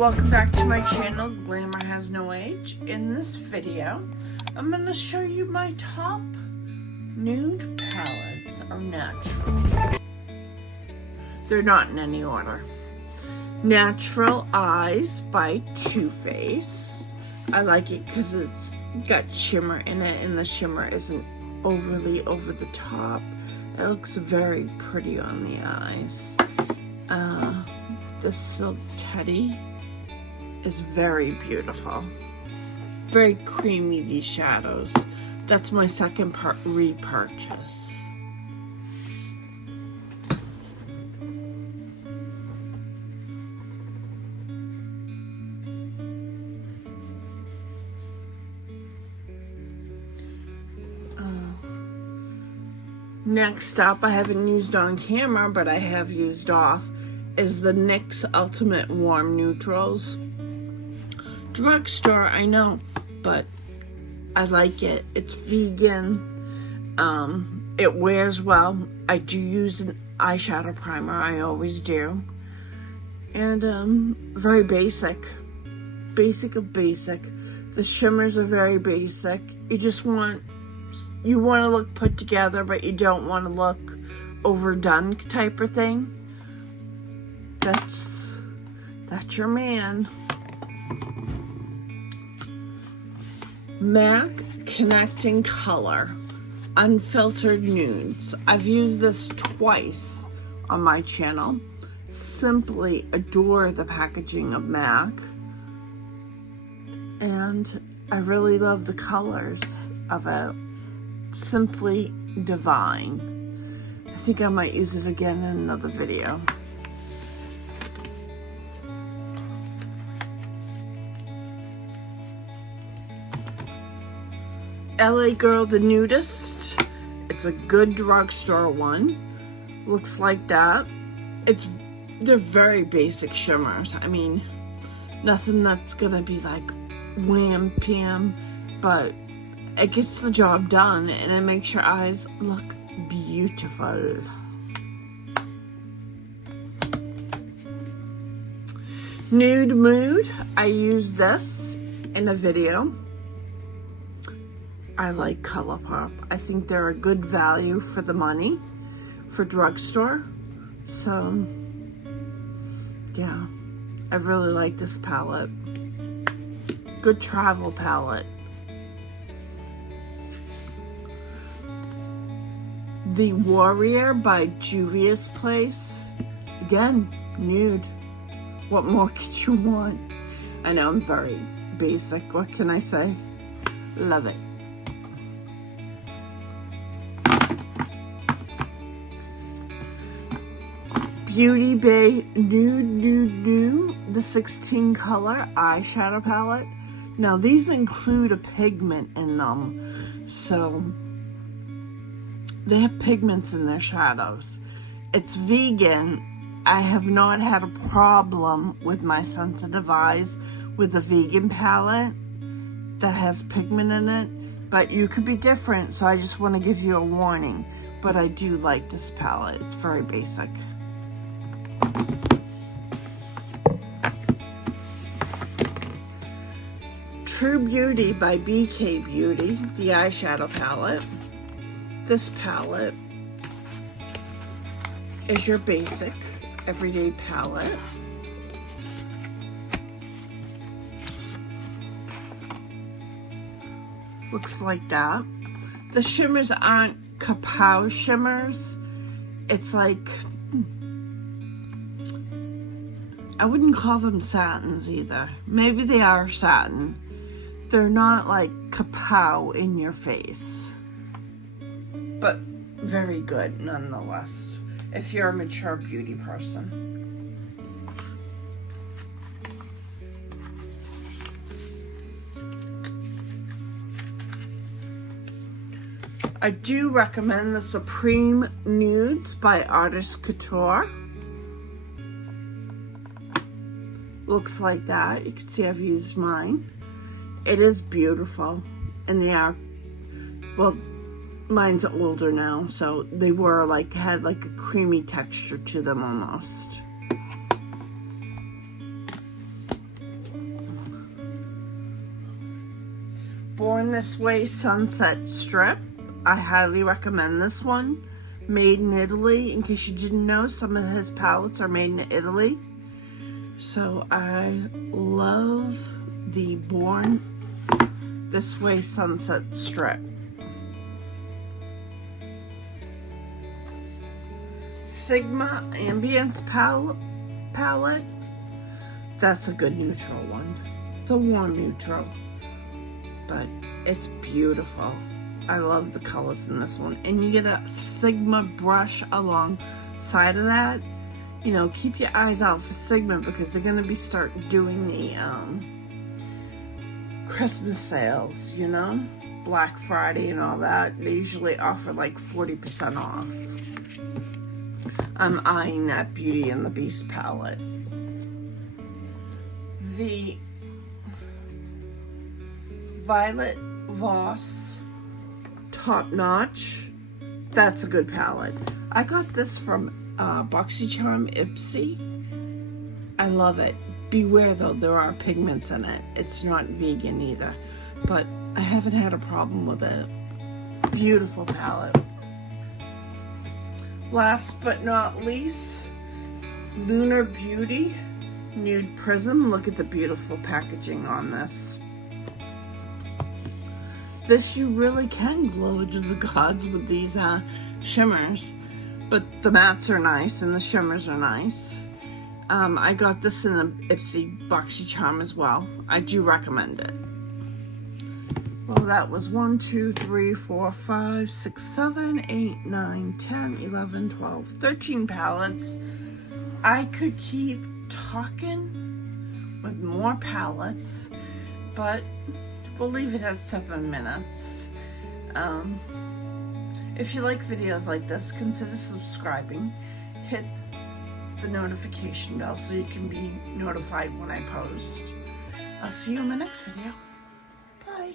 Welcome back to my channel, Glamour Has No Age. In this video, I'm going to show you my top nude palettes or natural. They're not in any order. Natural Eyes by Too Faced. I like it because it's got shimmer in it and the shimmer isn't overly over the top. It looks very pretty on the eyes. The Silk Teddy is very beautiful. Very creamy, these shadows. That's my second repurchase. Next up, I haven't used on camera, but I have used off, is the NYX Ultimate Warm Neutrals. Drugstore, I know, but I like it. It's vegan. It wears well. I do use an eyeshadow primer. I always do. And very basic. Basic of basic. The shimmers are very basic. You want to look put together, but you don't want to look overdone type of thing. That's your man. MAC Connecting Color Unfiltered Nudes. I've used this twice on my channel. Simply adore the packaging of MAC. And I really love the colors of it. Simply divine. I think I might use it again in another video. LA Girl the Nudist. It's a good drugstore one. Looks like that. They're very basic shimmers. I mean, nothing that's gonna be like wham pam, but it gets the job done and it makes your eyes look beautiful. Nude Mood. I use this in a video. I like ColourPop. I think they're a good value for the money for drugstore. So, yeah, I really like this palette. Good travel palette. The Warrior by Juvia's Place. Again, nude. What more could you want? I know I'm very basic. What can I say? Love it. Beauty Bay Nude, the 16 color eyeshadow palette. Now these include a pigment in them, so they have pigments in their shadows. It's vegan. I have not had a problem with my sensitive eyes with a vegan palette that has pigment in it, but you could be different, so I just want to give you a warning. But I do like this palette. It's very basic. True Beauty by BK Beauty, the eyeshadow palette. This palette is your basic everyday palette. Looks like that. The shimmers aren't kapow shimmers. It's like, I wouldn't call them satins either. Maybe they are satin. They're not like kapow in your face. But very good nonetheless, if you're a mature beauty person. I do recommend the Supreme Nudes by Artist Couture. Looks like that. You can see I've used mine. It is beautiful. And they are, well, mine's older now, so they were like, had like a creamy texture to them almost. Born This Way Sunset Strip. I highly recommend this one. Made in Italy. In case you didn't know, some of his palettes are made in Italy. So I love the Born This Way Sunset Strip. Sigma Ambience palette. That's a good neutral one. It's a warm neutral, but it's beautiful. I love the colors in this one. And you get a Sigma brush alongside of that. You know, keep your eyes out for Sigma because they're going to be starting doing the Christmas sales, you know, Black Friday and all that. They usually offer like 40% off. I'm eyeing that Beauty and the Beast palette. The Violet Voss Top Notch. That's a good palette. I got this from BoxyCharm Ipsy. I love it. Beware though, there are pigments in it. It's not vegan either, but I haven't had a problem with it. Beautiful palette. Last but not least, Lunar Beauty Nude Prism. Look at the beautiful packaging on this. This you really can glow to the gods with these shimmers, but the mattes are nice and the shimmers are nice. I got this in an Ipsy BoxyCharm as well. I do recommend it. Well, that was 1, 2, 3, 4, 5, 6, 7, 8, 9, 10, 11, 12, 13 palettes. I could keep talking with more palettes, but we'll leave it at 7 minutes. If you like videos like this, consider subscribing. Hit the notification bell so you can be notified when I post. I'll see you in my next video. Bye.